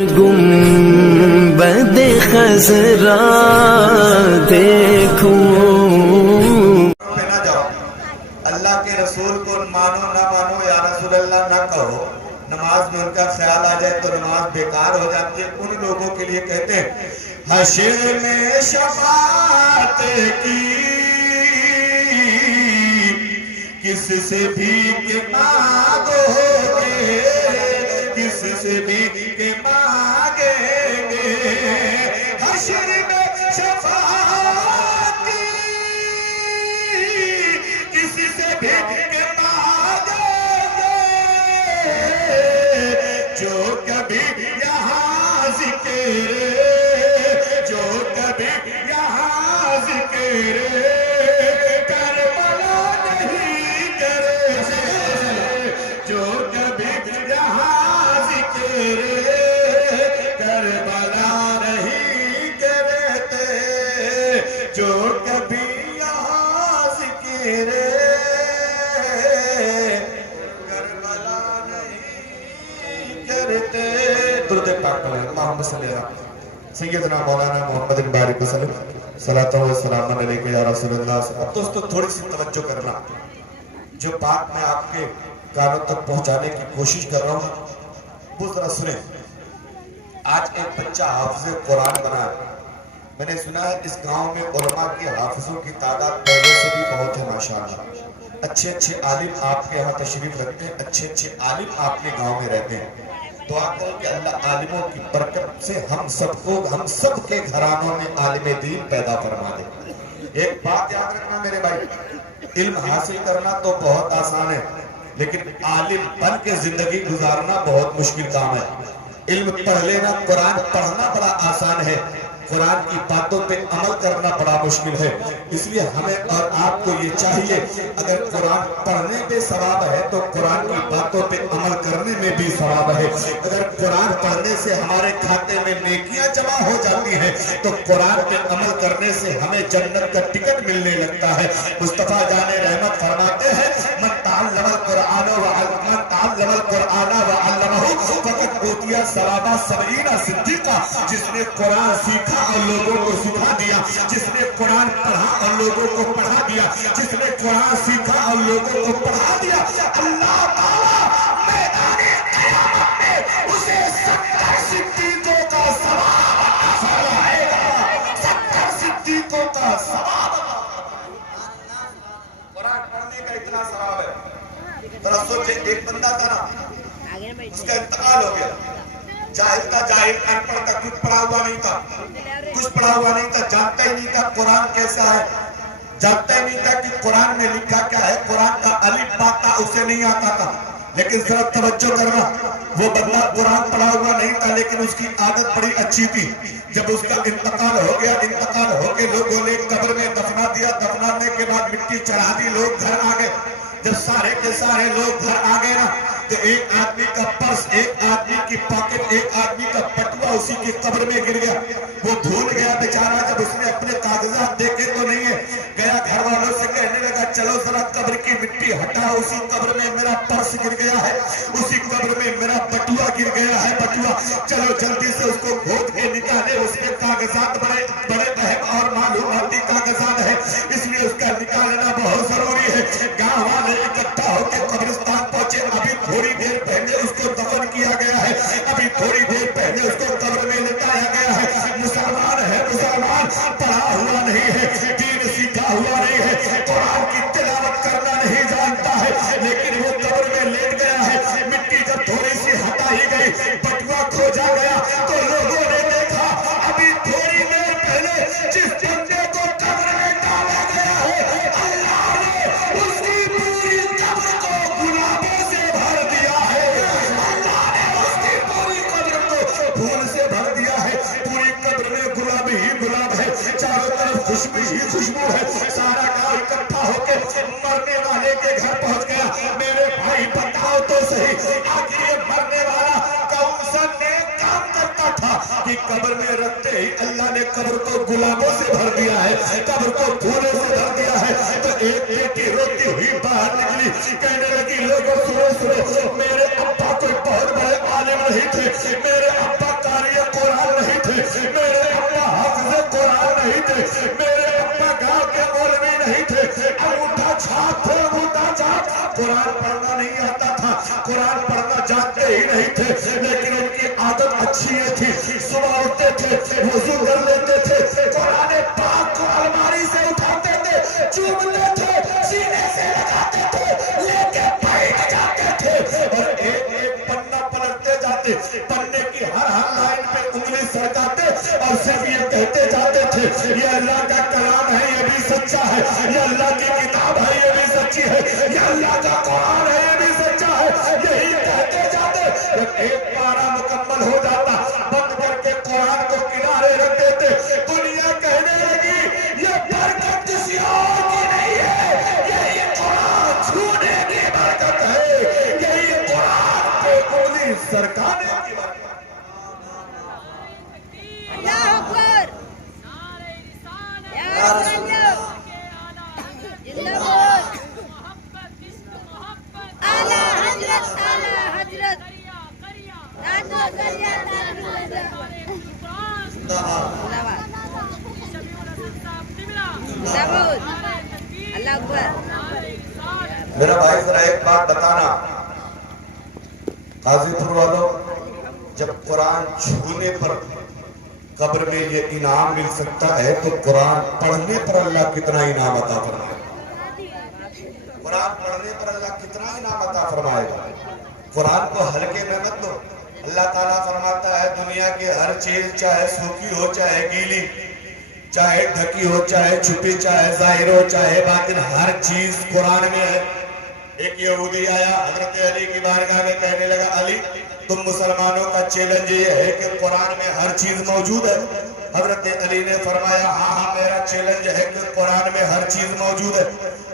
گنبد خضرا دیکھوں. پہ نہ جاؤ، اللہ کے رسول کو مانو نہ مانو یا رسول اللہ نہ کہو، نماز میں ان کا خیال آ جائے تو نماز بیکار ہو جاتی ہے. ان لوگوں کے لیے کہتے ہیں حشر میں شفاعت کی کس سے بھیک مانگو گے، کس سے بھیک مانگیں گے. حشر میں شفاعت کی کس سے بھیک مانگیں گے. جو کبھی یہاں ذکر، جو کبھی یہاں ذکر کربلا نہیں کرے، جو کبھی یہاں ذکر کربلا نہیں کرتے، جو کبھی یہاں ذکر کربلا نہیں کرتے. درود پاک پڑھیں. اللہم صلی اللہ سیدنا مولانا محمد بارک وسلم صلاۃ و سلام علیکہ یا رسول اللہ. اب دوستو تھوڑی سی توجہ کرنا، جو بات میں آپ کے کانوں تک پہنچانے کی کوشش کر رہا ہوں وہ ذرا سنیں. آج ایک بچہ حافظ قرآن بنا ہے. میں نے سنا ہے اس گاؤں میں علماء کے حافظوں کی تعداد پہلے سے بھی بہت ہے ماشاءاللہ. اچھے اچھے عالم آپ کے یہاں تشریف رکھتے ہیں، اچھے اچھے عالم آپ کے گاؤں میں رہتے ہیں. دعا کرو کہ اللہ عالموں کی برکت سے ہم سب کے گھرانوں میں عالم دین پیدا فرما دے. ایک بات یاد رکھنا میرے بھائی، علم حاصل کرنا تو بہت آسان ہے، لیکن عالم بن کے زندگی گزارنا بہت مشکل کام ہے. علم پڑھ لینا، قرآن پڑھنا بڑا آسان ہے، قرآن کی باتوں پہ عمل کرنا بڑا مشکل ہے. اس لیے ہمیں اور آپ کو یہ چاہیے، اگر قرآن پڑھنے پہ ثواب ہے تو قرآن کی باتوں پہ عمل کرنے میں بھی ثواب ہے. اگر قرآن پڑھنے سے ہمارے کھاتے میں نیکیاں جمع ہو جاتی ہیں تو قرآن پہ عمل کرنے سے ہمیں جنت کا ٹکٹ ملنے لگتا ہے. مصطفیٰ جان رحمت فرماتے ہیں من تعلم القرآن وعلمہ فقد اوتیہ ثواب 70 صدیقہ. جس نے قرآن سیکھا اور لوگوں کو سکھا دیا، جس نے قرآن پڑھا اور لوگوں کو پڑھا دیا، جس نے قرآن سیکھا اور لوگوں کو پڑھا دیا، اللہ تعالیٰ میدان قیامت میں اسے 70 صدیقوں کا ثواب عطا فرمائے گا. 70 صدیقوں کا ثواب. قرآن پڑھنے کا اتنا ثواب ہے. ذرا سوچیں، ایک بندہ تھا نا، اس کا انتقال ہو گیا. جاہل تھا، جاہل ان پڑھ تھا، کچھ پڑھا ہوا نہیں تھا، کچھ پڑھا ہوا نہیں تھا، جانتا ہی نہیں تھا قرآن کیسا ہے، جانتا ہی نہیں تھا کہ قرآن میں لکھا کیا ہے. قرآن کا الف با تا اسے نہیں آتا تھا. لیکن ذرا توجہ کرنا، وہ بندہ قرآن پڑھا ہوا نہیں تھا لیکن اس کی عادت بڑی اچھی تھی. جب اس کا انتقال ہو گیا، انتقال ہو کے لوگوں نے قبر میں دفنا دیا. دفنانے کے بعد مٹی چڑھا دی، لوگ گھر آ گئے. جب سارے کے سارے لوگ گھر آ گئے نا تو ایک آدمی کا پرس، ایک آدمی کی پاکٹ، ایک آدمی کا بٹوا اسی کی قبر میں گر گیا. وہ بھول گیا بیچارہ. جب اس نے اپنے کاغذات دیکھے تو نہیں ہے، گیا گھر والوں سے کہنے لگا چلو ذرا قبر کی مٹی ہٹاؤ، اسی قبر میں میرا پرس گر گیا ہے، اسی قبر میں میرا بٹوا گر گیا ہے. بٹوا چلو جلدی سے اس کو کھود کے نکالے. اس میں کاغذات بڑے بڑے اہم اور معلوماتی کاغذات ہے، اس لیے اس کا نکالنا بہت ضروری ہے. گاؤں والے اکٹھا ہو کے قبرستان پہنچے. ابھی تھوڑی دیر پہلے اس کو دفن کیا گیا ہے، ابھی تھوڑی دیر پہلے اس کو قبر میں لٹایا گیا ہے. مسلمان ہے، مسلمان پڑھا ہوا نہیں ہے، دین سیکھا ہوا نہیں ہے، قرآن کی تلاوت کرنا نہیں جانتا ہے، لیکن وہ قبر میں لیٹ گیا ہے. مٹی جب تھوڑی سی ہٹا ہی گئی، بٹوا کھوجا گیا تو لوگوں نے دیکھا ابھی تھوڑی دیر پہلے جس بندے کو قبر میں ڈالا گیا ہے، اللہ نے اس کی پوری قبر کو گلابوں سے بھر دیا ہے. اللہ نے اس کی پوری قبر کو پھول سے بھر دیا ہے. پوری قبر میں گلاب ہی گلاب ہے، چاروں طرف خوشبو ہی خوشبو ہے. سارا گاؤں اکٹھا ہو کے مرنے والے کے گھر پہنچ گیا. میرے بھائی بتاؤ تو صحیح، آخر یہ مرنے والا کون سا نیک کام کرتا تھا کہ قبر میں رکھتے ہی اللہ نے قبر کو گلابوں سے بھر دیا ہے، قبر کو پھولوں سے بھر دیا ہے. تو ایک بیٹی روتی ہوئی باہر نکلی، کہنے لگی لوگوں سنو سنو، میرے ابا کوئی بہت بڑے عالم نہیں تھے، میرے ابا کا میرے ابا حافظ قرآن نہیں تھے، میرے ابا گاؤں کے مولوی نہیں تھے، انگوٹھا چھاپ تھے، انگوٹھا چھاپ، قرآن پڑھنا نہیں آتا تھا، قرآن پڑھنا جانتے ہی نہیں تھے، لیکن ان کی عادت اچھی تھی، صبح اٹھتے تھے، وضو کر لیتے تھے، قرآن پاک کو الماری سے اٹھاتے تھے، چومتے تھے، سینے سے لگاتے تھے، لے کے بیٹھ جاتے تھے، اور ایک ایک پنہ پلٹتے جاتے، پنے کی ہر لائن پہ انگلی سڑکاتے اور صرف یہ کہتے جاتے تھے یہ اللہ کا کلام ہے، یہ بھی سچا ہے، یہ اللہ کی کتاب ہے، یہ بھی سچی ہے، یہ اللہ کا قرآن ہے، یہ بھی سچا ہے، یہی کہتے جاتے، جب ایک پارہ مکمل ہو جاتا بند کر کے قرآن کو کنارے رکھ دیتے، دنیا کہنے لگی یہ برکت کسی اور کی نہیں ہے، یہی قرآن چھونے کی برکت ہے، یہی قرآن پہ انگلی سرکانے کی برکت ہے۔ اللہ اکبر، یا رسول اللہ، زندہ باد، اعلیٰ حضرت، اعلیٰ حضرت، نعتو دریا زندہ باد، زندہ باد، اللہ اکبر۔ میرا بھائی ذرا ایک بات بتانا، قاضی پور والوں، جب قرآن چھونے پر قبر میں یہ انعام مل سکتا ہے تو قرآن پڑھنے پر اللہ کتنا انعام عطا فرمائے گا؟ قرآن پڑھنے پر اللہ کتنا انعام عطا فرمائے گا؟ قرآن کو ہلکے میں مت لو۔ اللہ تعالیٰ فرماتا ہے دنیا کی ہر چیز چاہے سوکھی ہو چاہے گیلی، چاہے ڈھکی ہو چاہے چھپی، چاہے ظاہر ہو چاہے باطن، ہر چیز قرآن میں ہے۔ ایک یہودی آیا حضرت علی کی بارگاہ میں کہنے لگا علی تم مسلمانوں کا چیلنج یہ ہے کہ قرآن میں ہر چیز موجود ہے؟ حضرت علی نے فرمایا ہاں میرا چیلنج ہے کہ قرآن میں ہر چیز موجود ہے۔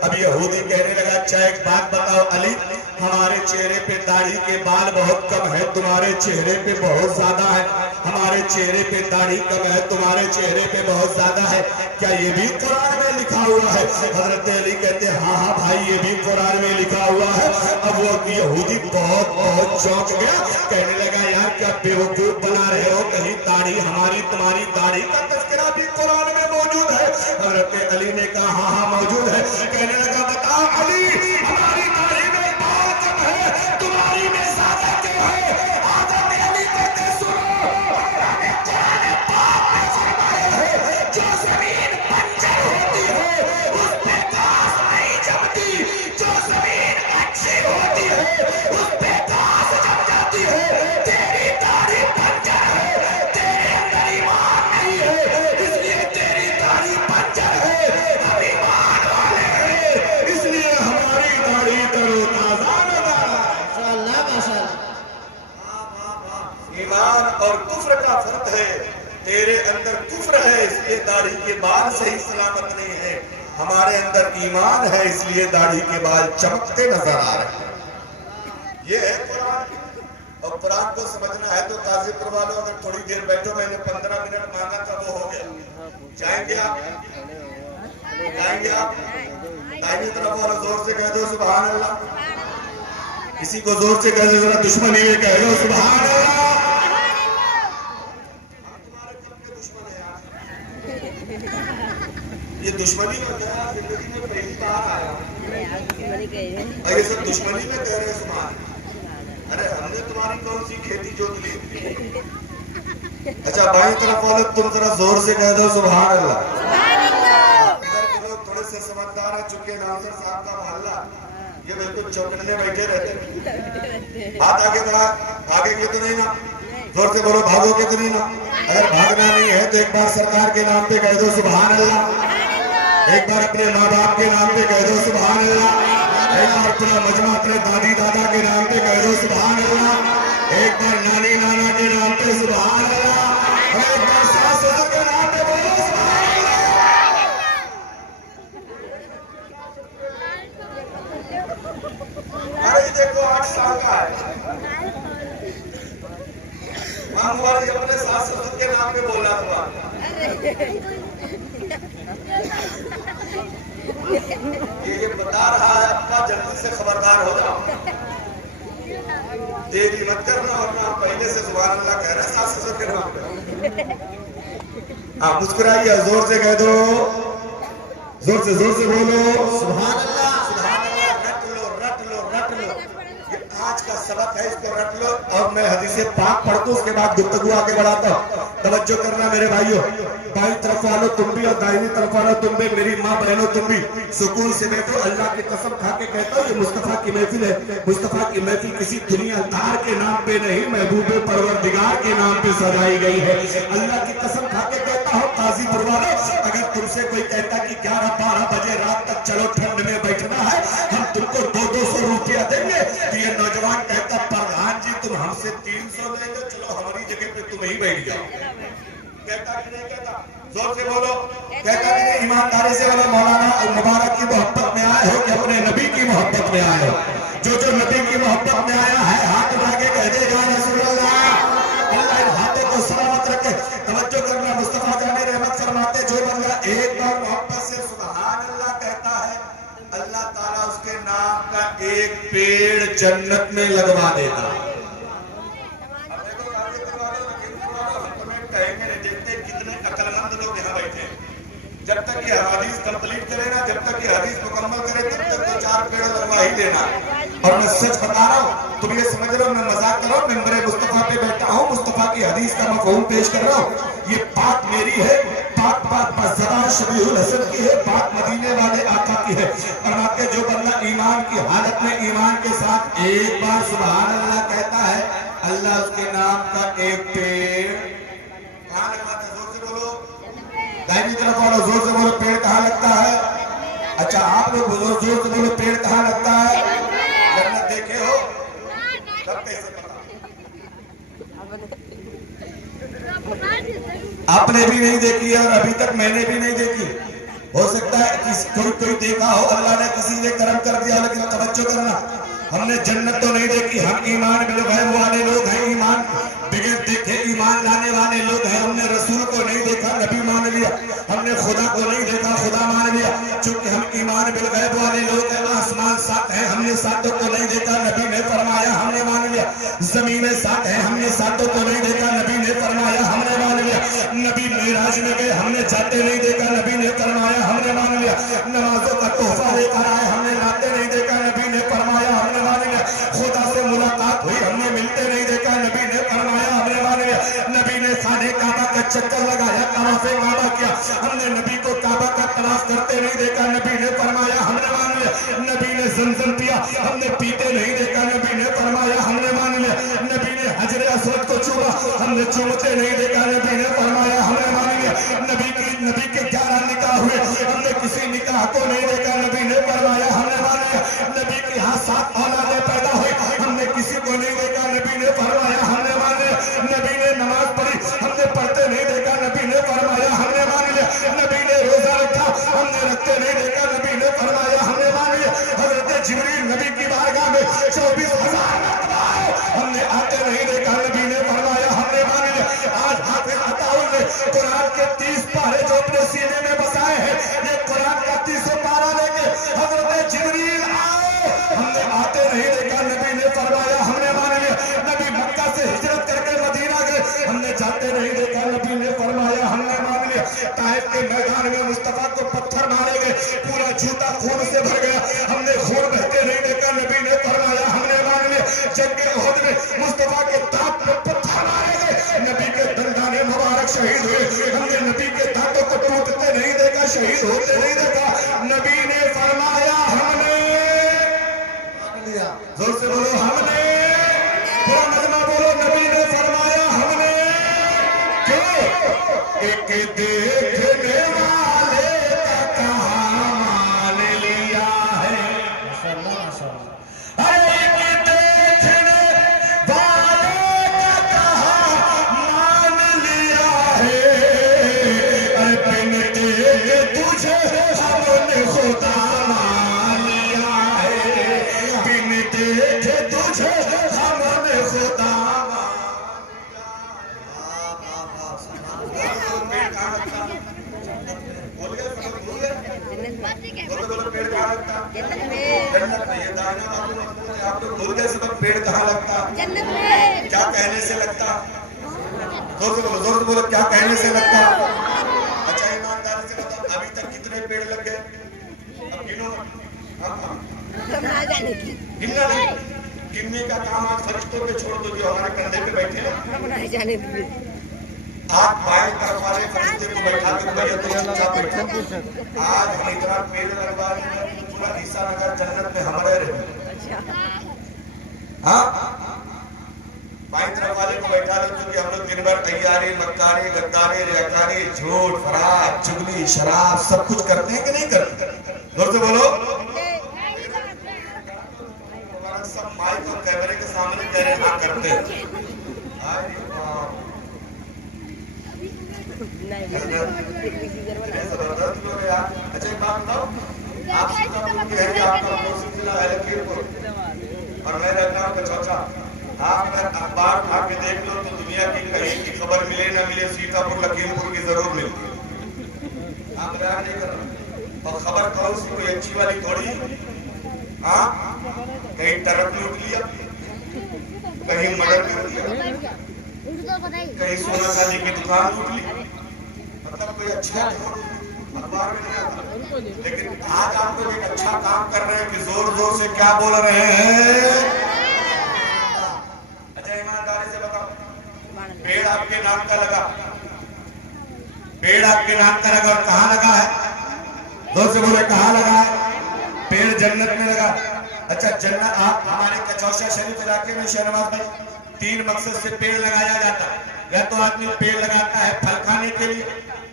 اب یہودی کہنے لگا اچھا ایک بات بتاؤ علی، ہمارے چہرے پہ داڑھی کے بال بہت کم ہے، تمہارے چہرے پہ بہت زیادہ ہے، ہمارے چہرے پہ داڑھی کم ہے، تمہارے چہرے پہ بہت زیادہ ہے، کیا یہ بھی قرآن میں لکھا ہوا ہے؟ حضرت علی کہتے ہیں ہاں بھائی یہ بھی قرآن میں لکھا ہوا ہے۔ اب وہ یہودی بہت چونک گیا، کہنے لگا یار کیا بیوقوف بنا رہے ہو، کہیں داڑھی ہماری تمہاری داڑھی کا تذکرہ بھی قرآن میں موجود ہے؟ حضرت علی نے کہا ہاں موجود ہے۔ کہنے لگا بتا علی ہماری داڑھی میں بال کم ہے، تمہاری میں زیادہ کیوں ہے؟ حضرت علی کہتے سنو، اللہ نے قرآن پاک میں فرمایا ہے جو زمین بنجر ہوتی ہے اس پہ گھاس نہیں جمتی، جو زمین اچھی ہوتی ہے اس پہ گھاس جم جاتی ہے۔ تیری داڑھی بنجر ہے، تیرے اندر ایمان نہیں ہے، اس لیے تیری داڑھی بنجر ہے، ہم ایمان والے ہیں، اس لیے ہماری داڑھی تر و تازہ نظر آئے۔ ایمان اور کفر کا فرق ہے، تیرے اندر کفر ہے اس لیے داڑھی کے بال صحیح سلامت نہیں ہے، ہمارے اندر ایمان ہے اس لیے داڑھی کے بال چمکتے نظر آ رہے ہیں۔ یہ ہے قرآن، اور قرآن کو سمجھنا ہے تو قاضی پور والوں اگر تھوڑی دیر بیٹھو، میں نے 15 منٹ مانگا تھا وہ ہو گیا، جائیں گے آپ؟ جائیں گے آپ؟ دائنی طرف والا زور سے کہہ دو سبحان اللہ، کسی کو زور سے کہہ دو ذرا دشمنی میں کہہ دو سبحان اللہ۔ یہ دشمنی میں کہہ رہا زندگی میں پہلی بار آیا اور یہ سب دشمنی میں کہہ رہے سبحان، ارے ہم نے تمہاری کون سی کھیتی جوت لی؟ اچھا بائیں طرف والے تم ذرا زور سے کہہ دو سبحان اللہ۔ ادھر کے لوگ تھوڑے سے سمجھدار ہیں چونکہ ناصر صاحب کا محلہ یہ بالکل چوکنے بیٹھے رہتے ہیں، بات آگے بڑھا، آگے کی تو نہیں نا، زور سے بولو بھاگو کے تو نہیں نا، اگر بھاگنا نہیں ہے تو ایک بار سرکار کے نام پہ کہہ دو سبحان اللہ، ایک بار اپنے ماں باپ کے نام پہ کہہ دو سبحان اللہ، ایک بار اپنا مجمع اپنے دادی دادا کے نام پہ کہہ دو سبحان اللہ، ایک بار نانی نانا کے نام پہ سبحان اللہ، اور ایک بار ساس سسر کے نام پہ بولو سبحان اللہ۔ ارے دیکھو 8 سال کا ہے، ماں والی اپنے ساس سسر کے نام پہ بولنا تھا، یہ بتا رہا ہے اپنا جلدی سے خبردار ہو جاؤ، دیری مت کرنا، اور پہلے سے سبحان اللہ کہہ رہا ہے ساس سسر کے نام پہ۔ آپ مسکرائیے زور سے کہہ دو زور سے بولو سبحان اللہ سبحان اللہ رٹ لو یہ آج کا سبق ہے اس کو رٹ لو اور میں حدیث پاک پڑھ دوں اس کے بعد گفتگو آگے بڑھاتا ہوں توجہ کرنا میرے بھائیوں بائیں طرف والو تم بھی اور دائنی طرف والو تم بھی میری ماں بہنوں تم بھی سکون سے بیٹھو اللہ کی قسم کھا کے کہتا ہوں یہ مصطفیٰ کی محفل ہے مصطفیٰ کی محفل کسی دنیا دار کے نام پہ نہیں محبوب پروردگار کے نام پہ سجائی گئی ہے اللہ کی قسم کھا کے کہتا ہوں قاضی پور والو اگر تم سے کوئی کہتا کہ 11-12 بجے رات تک چلو ٹھنڈ میں بیٹھنا ہے ہم تم کو 200 روپیہ دیں گے تو یہ نوجوان کہتا پردھان جی تم ہم سے 300 لے لو چلو ہماری جگہ پہ تم ہی بیٹھ جاؤ کہتا کہ نہیں کہتا زور سے بولو کہتا کہ نہیں ایمانداری سے بولو مولانا مبارک کی محبت میں آئے ہو کہ اپنے نبی کی محبت میں آئے ہو جو نبی کی محبت میں آیا ہے ہاتھ اٹھا کے کہہ دے گا رسول اللہ اللہ ان ہاتھوں کو سلامت رکھے توجہ کرنا مصطفیٰ جان رحمت فرماتے جو بندہ ایک بار محبت سے سبحان اللہ کہتا ہے اللہ تعالیٰ اس کے نام کا ایک پیڑ جنت میں لگوا دیتا ہے جب تک یہ حدیث کمپلیٹ کرے نا جب تک یہ حدیث مکمل کرے تب تک تو 4 پیڑ لگوا ہی دینا اور میں سچ بتا رہا ہوں تم یہ سمجھ رہے ہو میں مذاق کر رہا ہوں ممبر مصطفیٰ پہ بیٹھا ہوں مصطفیٰ کی حدیث کا مفہوم پیش کر رہا ہوں یہ بات میری ہے بات زبان شبیہ الحسن کی ہے بات مدینے والے آقا کی ہے فرماتے جو بندہ ایمان کی حالت میں ایمان کے ساتھ ایک بار سبحان اللہ کہتا ہے اللہ اس کے نام کا ایک پیڑ کہاں لگواتا ہے زور سے بولو دائنی طرف والا زور سے بولو پیڑ کہاں لگتا ہے اچھا آپ لوگ زور سے بولو پیڑ کہاں لگتا ہے جنت دیکھے ہو تب کیسے پتا آپ نے بھی نہیں دیکھی اور ابھی تک میں نے بھی نہیں دیکھی ہو سکتا ہے کوئی دیکھا ہو اللہ نے کسی نے کرم کر دیا لیکن توجہ کرنا ہم نے جنت تو نہیں دیکھی ہم ایمان بالغیب والے لوگ ہیں ایمان بغیر دیکھے ایمان لانے والے لوگ ہیں ہم نے رسول کو نہیں دیکھا نبی مان لیا ہم نے خدا کو نہیں دیکھا خدا مان لیا چونکہ ہم ایمان بالغیب والے لوگ ہیں آسمان ساتھ ہیں ہم نے ساتوں کو نہیں دیکھا نبی نے فرمایا ہم نے مان لیا زمینیں ساتھ ہیں ہم نے ساتوں کو نہیں دیکھا نبی نے فرمایا ہم نے مان لیا نبی معراج میں گئے ہم نے جاتے نہیں دیکھا نبی نے فرمایا ہم نے مان لیا نمازوں کا تحفہ لے کر آئے ہم نے لاتے نہیں دیکھا نبی نے فرمایا ہم نے مان لیا خدا سے ملاقات ہوئی ہم نے ملتے نہیں دیکھا نبی نے فرمایا ہم نے مان لیا نبی نے خانے کعبہ کا چکر لگایا طواف کعبہ کیا ہم نے نبی کو کعبہ کا طواف کرتے نہیں دیکھا نبی نے فرمایا ہم نے مان لیا نبی نے زمزم پیا ہم نے پیتے نہیں دیکھا نبی نے فرمایا ہم نے مان لیا نبی نے حجر اسود کو چوما ہم نے چومتے نہیں دیکھا نبی نے فرمایا ہم نے مان لیا نبی کے 11 نکاح ہوئے ہم نے کسی نکاح کو نہیں دیکھا نبی نے فرمایا ہم نے مان لیا نبی کے ہاں 7 اولادیں پیدا ہوئی ہم نے کسی کو نہیں دیکھا نبی نے فرمایا ہم نے مان لیا نبی نے نماز پڑھی ہم نے پڑھتے نہیں دیکھا نبی نے فرمایا ہم نے مان لیا نبی نے روزہ رکھا ہم نے رکھتے نہیں دیکھا نبی نے فرمایا ہم نے مان لیا حضرت جبریل نبی کی بارگاہ میں 24,000 مرتبہ آئے ہم نے آتے نہیں دیکھا نبی نے فرمایا ہم نے مان لیا آج حافظ عطاؤں نے قرآن کے 30 پارے جو اپنے سینے میں بسائے ہیں یہ قرآن کا 30 پارہ لے کے حضرت جبریل آئے ہم نے آتے نہیں دیکھا نبی نے فرمایا ہم نے مان لیا نبی مکہ سے ہجرت کر کے مدینہ گئے ہم نے جاتے نہیں دیکھا نبی نے فرمایا ہم نے مان لیا طائف کے میدان میں مصطفیٰ کو پتھر مارے گئے پورا جوتا خون سے بھر گیا ہم نے خون بہتے نہیں دیکھا نبی نے فرمایا ہم نے مان لیا جنگ احد میں مصطفیٰ کے دانت میں پتھر مارے گئے نبی کے دندان مبارک شہید ہوئے ہم نے نبی کے دانتوں کو ٹوٹتے نہیں دیکھا شہید ہوتے نہیں دیکھا نبی نے فرمایا ہم نے زور سے بولو ہم نے پورا نغمہ بولو نبی نے فرمایا ہم نے کیوں ایک دیکھنے والے کا کہاں مان لیا ہے ایک دیکھنے والے کا کہاں مان لیا ہے بن دیکھے تجھے ہم نے خدا مان لیا ہے بن دیکھے تجھے ہم نے خدا پیڑ کہاں لگتا کیا کہنے سے لگتا زور سے بولو کیا کہنے سے لگتا ہے؟ اچھا ایمانداری سے بتاؤ ابھی تک کتنے پیڑ لگ گئے؟ اب گنو گننا نہیں، گننے کا کام آج فرشتوں پہ چھوڑ دو جو ہمارے کندھے پہ بیٹھے ہیں. آپ بائیں طرف والے فرشتے کو بیٹھا کے بھائی تو چپ چاپ بیٹھے. آج ہم اتنا پیڑ لگوا رہے ہیں پورا حصہ لگا جنت میں ہمارے رہے. ہاں بائیں طرف والے کو بیٹھا دو کیونکہ ہم لوگ دن بھر تیاری مکاری غداری ریاکاری جھوٹ فریب چغلی شراب سب کچھ کرتے ہیں کہ نہیں کرتے؟ زور سے بولو. سب مائک اور کیمرے کے سامنے کہہ رہے ہاں کرتے ہیں. اچھا ایک بات بتاؤ آپ کا سلسلہ ہے لکھیرپور اور میں رہتا ہوں کچوچا. آپ اگر اخبار اٹھا کے دیکھ لو تو دنیا کی کہیں کی خبر ملے نہ ملے سیتاپور لکھیرپور کی ضرور ملتی ہے. آپ مذاق نہیں کر رہے اور خبر کہو سی کوئی اچھی والی تھوڑی. ہاں کہیں ٹرک لوٹ لیا کہیں مڈر لوٹ لیا کہیں سونا چاندی کی دکان لوٹ لی مطلب کوئی اچھا اخبار میں نہیں آتا. لیکن آج آپ کو ایک اچھا کام کر رہے ہیں کہ زور زور سے کیا بول رہے ہیں. اچھا ایمانداری سے بتاؤ پیڑ آپ کے نام کا لگا پیڑ آپ کے نام کا لگا اور کہاں لگا ہے؟ زور سے بولے کہاں لگا ہے؟ پیڑ جنت میں لگا. اچھا جنت آپ ہمارے کچوشا شریف علاقے میں شہنواز بھائی 3 مقصد سے پیڑ لگایا جاتا ہے. یا تو آدمی پیڑ لگاتا ہے پھل کھانے کے لیے,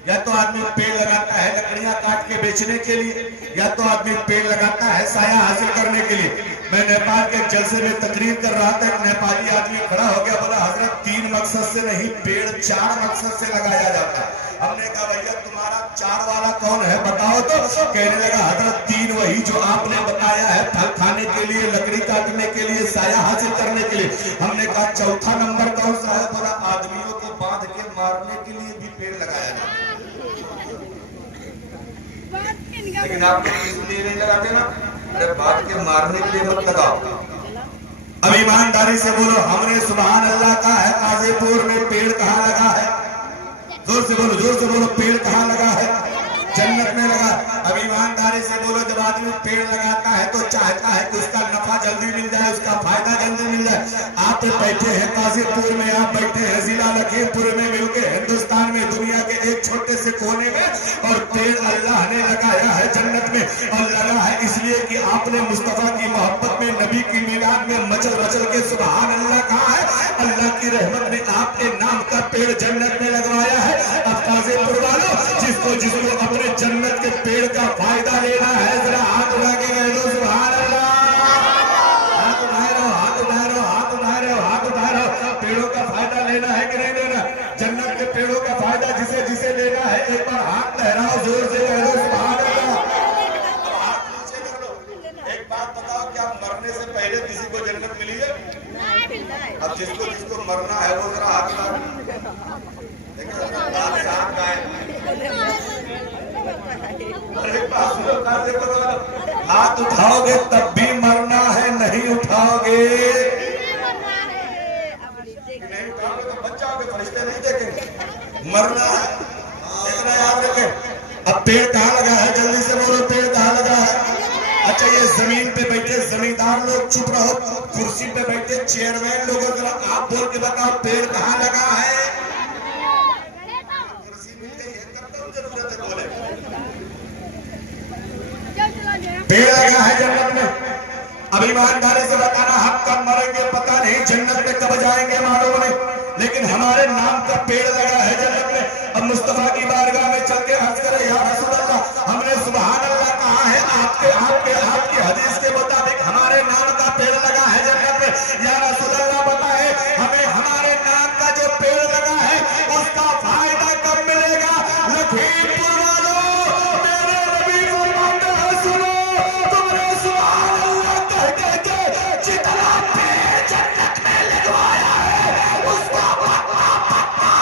یا تو آدمی پیڑ لگاتا ہے لکڑیاں کاٹ کے بیچنے کے لیے, یا تو آدمی پیڑ لگاتا ہے سایہ حاصل کرنے کے لیے. میں نیپال کے جلسے میں تقریر کر رہا تھا, ایک نیپالی آدمی کھڑا ہو گیا بولا حضرت 3 مقصد سے نہیں پیڑ 4 مقصد سے لگایا جاتا ہے. ہم نے کہا بھیا تمہارا 4 والا کون ہے بتاؤ تو. کہنے لگا حضرت 3 وہی جو آپ نے بتایا ہے پھل کھانے کے لیے لکڑی کاٹنے کے لیے سایہ حاصل کرنے کے لیے. ہم نے کہا چوتھا نمبر کون سا ہے؟ بولا آدمیوں کو باندھ کے مارنے کے لیے بھی پیڑ لگایا جاتا ہے. لیکن آپ اس لیے نہیں لگاتے نا ارے باندھ کے مارنے کے لیے مت لگاؤ. اب ایمانداری سے بولو ہم نے سبحان اللہ کہا ہے قاضی پور میں پیڑ کہاں لگا ہے؟ زور سے بولو پیڑ کہاں لگا ہے؟ جنت میں لگا. اب ایمانداری سے بولو جب آدمی پیڑ لگاتا ہے تو چاہتا ہے کہ اس کا نفع جلدی مل جائے, اس کا فائدہ جلدی مل جائے. آپ بیٹھے ہیں قاضی پور میں, آپ بیٹھے ہیں ضلع لکھیرپور میں, مل کے ہندوستان میں دنیا کے ایک چھوٹے سے کونے میں, اور پیڑ اللہ نے لگایا ہے جنت میں. اور لگا ہے اس لیے کہ آپ نے مصطفیٰ کی محبت میں نبی کی میلاد میں مچل مچل کے سبحان اللہ کہا ہے. اللہ کی رحمت نے آپ کے نام کا پیڑ جنت میں لگوایا ہے. اب قاضی پور والوں جس کو اپنے جنت کے پیڑ کا فائدہ لینا ہے ذرا ہاتھ اٹھا کے کہہ دو سبحان اللہ. ہاتھ اٹھا رہے ہو پیڑوں کا فائدہ لینا ہے کہ نہیں لینا؟ جنت کے پیڑوں کا فائدہ جسے جسے لینا ہے ایک بار ہاتھ لہراؤ زور سے کہہ دو سبحان اللہ. ہاتھ نیچے کر دو. ایک بات بتاؤ کیا مرنے سے پہلے کسی کو جنت ملی ہے؟ اب جس کو مرنا ہے وہ ذرا ہاتھ ہاتھ اٹھاؤ گے تب بھی مرنا ہے, نہیں اٹھاؤ گے نہیں اٹھاؤ گے تو بچ جاؤ گے, فرشتے نہیں دیکھیں گے. مرنا ہے اتنا یاد رکھیں. اب پیڑ کہاں لگا ہے؟ جلدی سے بولو پیڑ کہاں لگا ہے؟ اچھا یہ زمین پہ بیٹھے زمیندار لوگ چپ رہو, کرسی پہ بیٹھے چیئرمین لوگوں ذرا آپ بول کے بتاؤ پیڑ کہاں لگا ہے؟ پیڑ لگا ہے جنت میں. اب ایمانداری سے بتانا ہم کب مریں گے پتہ نہیں, جنت میں کب جائیں گے معلوم نہیں, لیکن ہمارے نام کا پیڑ لگا ہے جنت میں. اب مصطفیٰ کی بارگاہ میں چل کے عرض کرے یا رسول اللہ ہم نے سبحان اللہ کہا ہے آپ کی حدیث کے مطابق ہمارے نام کا پیڑ لگا ہے جنت میں. یا رسول اللہ بتائے ہمیں ہمارے نام کا جو پیڑ لگا ہے اس کا فائدہ کب ملے گا؟ لکھیرپور والوں میرے نبی فرماتے ہیں سنو تم نے سبحان اللہ کہہ کے جتنا پیڑ جنت میں لگوایا ہے اس کا پتا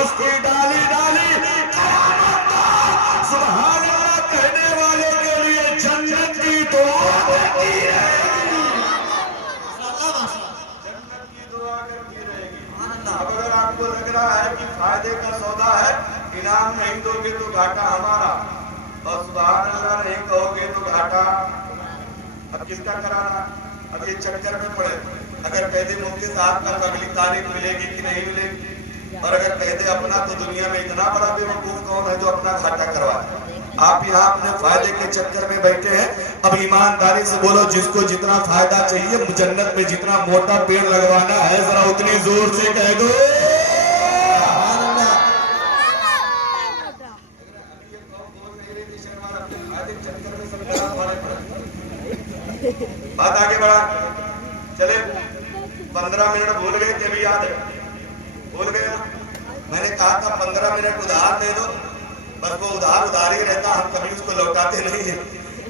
اس کی ڈالی قیامت سبحان اللہ کہنے والے کے لیے جنت کی دعا کرتی رہے گی. جنت کی دعا کرتی رہے گی. اب اگر آپ کو لگ رہا ہے کہ فائدے کا سودا ہے، انعام نہیں دو گے تو گھاٹا ہمارا، اور سبحان اللہ نہیں کہو گے تو گھاٹا اب کس کا کرانا؟ اب یہ چکر میں پڑے، اگر پہلے مفتی صاحب کا اگلی تاریخ ملے گی کہ نہیں ملے گی، اور اگر پہلے اپنا، تو دنیا میں اتنا بڑا بے وقوف کون ہے جو اپنا گھاٹا کروائے؟ آپ یہاں اپنے فائدے کے چکر میں بیٹھے ہیں. اب ایمانداری سے بولو، جس کو جتنا فائدہ چاہیے، جنت میں جتنا موٹا پیڑ لگوانا ہے، ذرا اتنی زور سے کہہ دو. بات آگے بڑھا چلے. 15 منٹ بھول گئے کہ بھی یاد ہے؟ بھول گئے. میں نے کہا تھا 15 منٹ ادھار دے دو، بس وہ ادھار ہی رہتا، ہم کبھی اس کو لوٹاتے نہیں ہیں.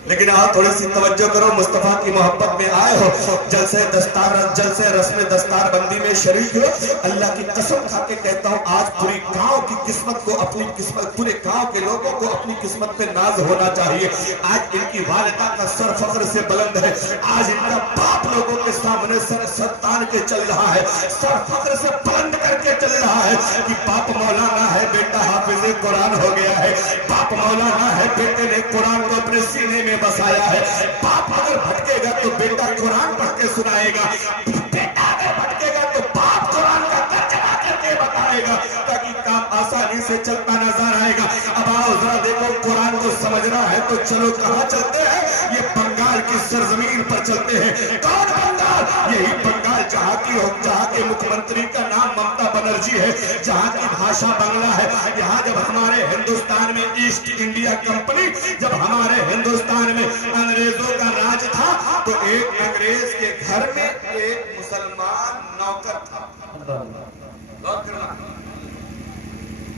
لیکن آپ تھوڑی سی توجہ کرو، مصطفیٰ کی محبت میں آئے ہو، جلسے رسم دستار بندی میں شریک ہو. اللہ کی قسم کھا کے کہتا ہوں، آج پوری گاؤں کی قسمت کو، اپنی قسمت، پورے گاؤں کے لوگوں کو اپنی قسمت پہ ناز ہونا چاہیے. آج ان کی والدہ کا سر فخر سے بلند ہے. آج ان کا باپ لوگوں کے سامنے سر تان کے چل رہا ہے، سر فخر سے بلند کر کے چل رہا ہے کہ باپ مولانا ہے، بیٹا حافظ قرآن ہو گیا ہے. باپ مولانا ہے، بیٹے نے قرآن کو اپنے سینے میں بسایا ہے. باپ اگر بھٹکے گا تو بیٹا قرآن پڑھ کے سنائے گا، بیٹا اگر بھٹکے گا تو باپ قرآن کا ترجمہ کر کے بتائے گا، تاکہ کام آسانی سے چلتا نظر آئے گا. اب آؤ ذرا دیکھو، قرآن کو سمجھنا ہے تو چلو کہاں چلتے ہیں؟ یہ بنگال کی سرزمین پر چلتے ہیں. کون بنگال؟ یہی بنگال جہاں کے مکھ منتری کا نام ممتا بنرجی ہے، جہاں کی بھاشا بنگلہ ہے. یہاں جب ہمارے ہندوستان میں ایسٹ انڈیا کمپنی، جب ہمارے ہندوستان میں انگریزوں کا راج تھا، تو ایک انگریز کے گھر میں ایک مسلمان نوکر تھا.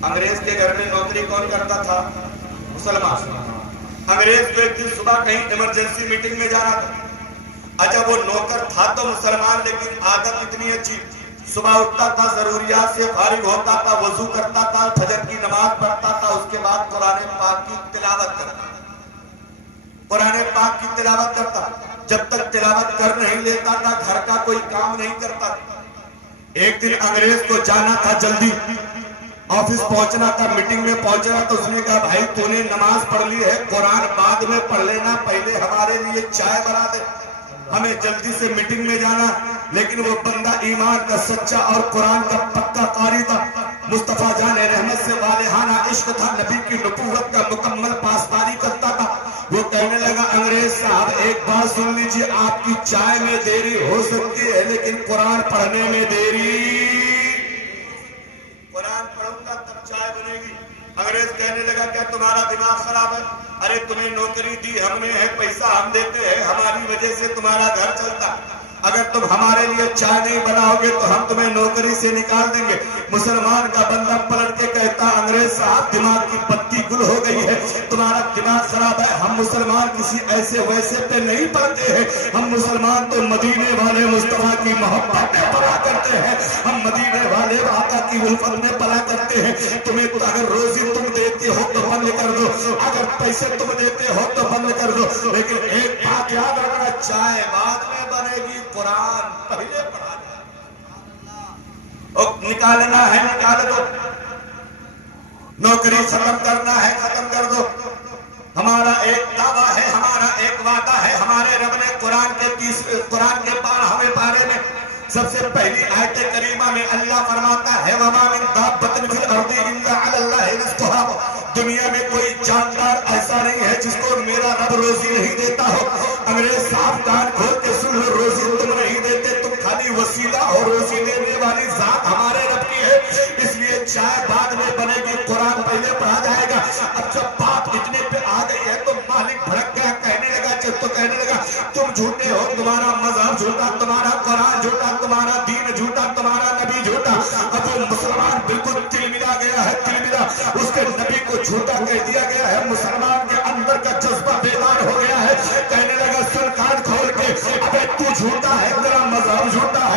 انگریز کے گھر میں نوکری کون کرتا تھا؟ مسلمان. انگریز کو ایک دن صبح کہیں ایمرجنسی میٹنگ میں جانا تھا. اچھا وہ نوکر تھا تو مسلمان، لیکن عادت اتنی اچھی، صبح اٹھتا تھا، ضروریات سے فارغ ہوتا تھا، وضو کرتا تھا، فجر کی نماز پڑھتا تھا، اس کے بعد قرآن پاک کی تلاوت کرتا. قرآن پاک کی تلاوت کرتا. جب تک تلاوت کر نہیں لیتا تھا، گھر کا کوئی کام نہیں کرتا تھا. ایک دن انگریز کو جانا تھا، جلدی آفس پہنچنا تھا، میٹنگ میں پہنچنا. تو اس نے کہا، بھائی تو نے نماز پڑھ لی ہے، قرآن بعد میں پڑھ لینا، پہلے ہمارے لیے چائے بنا دے، ہمیں جلدی سے میٹنگ میں جانا. لیکن وہ بندہ ایمان کا سچا اور قرآن کا پکا قاری تھا. مصطفیٰ جان رحمت سے والہانہ عشق تھا، نبی کی نبوت کا مکمل پاسداری کرتا تھا. وہ کہنے لگا، انگریز صاحب ایک بات سن لیجئے، آپ کی چائے میں دیری ہو سکتی ہے، لیکن قرآن پڑھنے میں دیری، قرآن پڑھوں گا تب چائے بنے گی. انگریز کہنے لگا، کیا تمہارا دماغ خراب ہے؟ ارے تمہیں نوکری دی ہم نے ہے، پیسہ ہم دیتے ہیں، ہماری وجہ سے تمہارا گھر چلتا. اگر تم ہمارے لیے چائے نہیں بناؤ گے تو ہم تمہیں نوکری سے نکال دیں گے. مسلمان کا بندہ پلٹ کے کہتا، انگریز صاحب دماغ کی پتی گل ہو گئی ہے، تمہارا دماغ خراب ہے. ہم مسلمان کسی ایسے ویسے پہ نہیں پڑھتے ہیں، ہم مسلمان تو مدینے والے مصطفیٰ کی محبت میں پڑھا کرتے ہیں، ہم مدینے والے آقا کی الفت میں پڑھا کرتے ہیں. تمہیں اگر روزی تم دیتے ہو تو بند کر دو، اگر پیسے تم دیتے ہو تو بند کر دو. لیکن ایک بات یاد رکھنا، چائے بعد میں بنے گی، قرآن پہلے پڑھا جائے. نکالنا ہے نکال دو، نوکری ختم کرنا ہے ختم کر دو. ہمارا ایک دعویٰ ہے، ہمارا ایک وعدہ ہے. ہمارے رب نے قرآن کے 12ویں پارے میں سب سے پہلی آیت کریمہ میں اللہ فرماتا ہے، وَمَا مِن دَابَّةٍ فِي الْأَرْضِ إِلَّا عَلَى اللَّهِ رِزْقُهَا. دنیا میں کوئی جاندار ایسا نہیں ہے جس کو میرا رب روزی نہیں دیتا ہو. انگریز صاحب کان کھول کے سن لو، روزی تم نہیں دیتے، تم خالی وسیلہ اور روزی دینے والی ذات ہمارے رب کی ہے. اس لیے چائے بعد میں بنے گی، قرآن پہلے پڑھا جائے گا. اب جب بات اتنے پہ آ گئی ہے تو مالک بھڑک گیا، کہنے لگا، جب تو کہنے لگا تم جھوٹے ہو، تمہارا مذہب جھوٹا، تمہارا قرآن جھوٹا، تمہارا دین جھوٹا، تمہارا نبی جھوٹا. اب وہ مسلمان بالکل تل ملا گیا ہے، تل ملا، اس کے نبی کو جھوٹا کہہ دیا گیا ہے. مسلمان کے اندر کا جذبہ بیدار ہو گیا ہے، کہنے لگا سن کان کھول کے، ابے تو جھوٹا ہے، تیرا مذہب جھوٹا